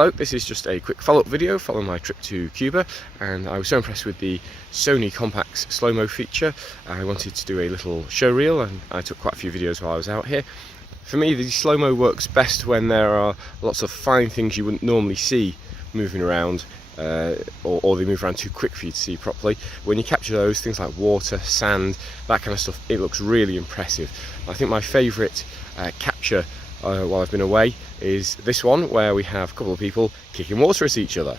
Hello, this is just a quick follow-up video following my trip to Cuba, and I was so impressed with the Sony Compact's slow-mo feature. I wanted to do a little show reel, and I took quite a few videos while I was out here. For me, the slow-mo works best when there are lots of fine things you wouldn't normally see moving around, or they move around too quick for you to see properly. When you capture those, things like water, sand, that kind of stuff, it looks really impressive. I think my favourite capture while I've been away is this one, where we have a couple of people kicking water at each other.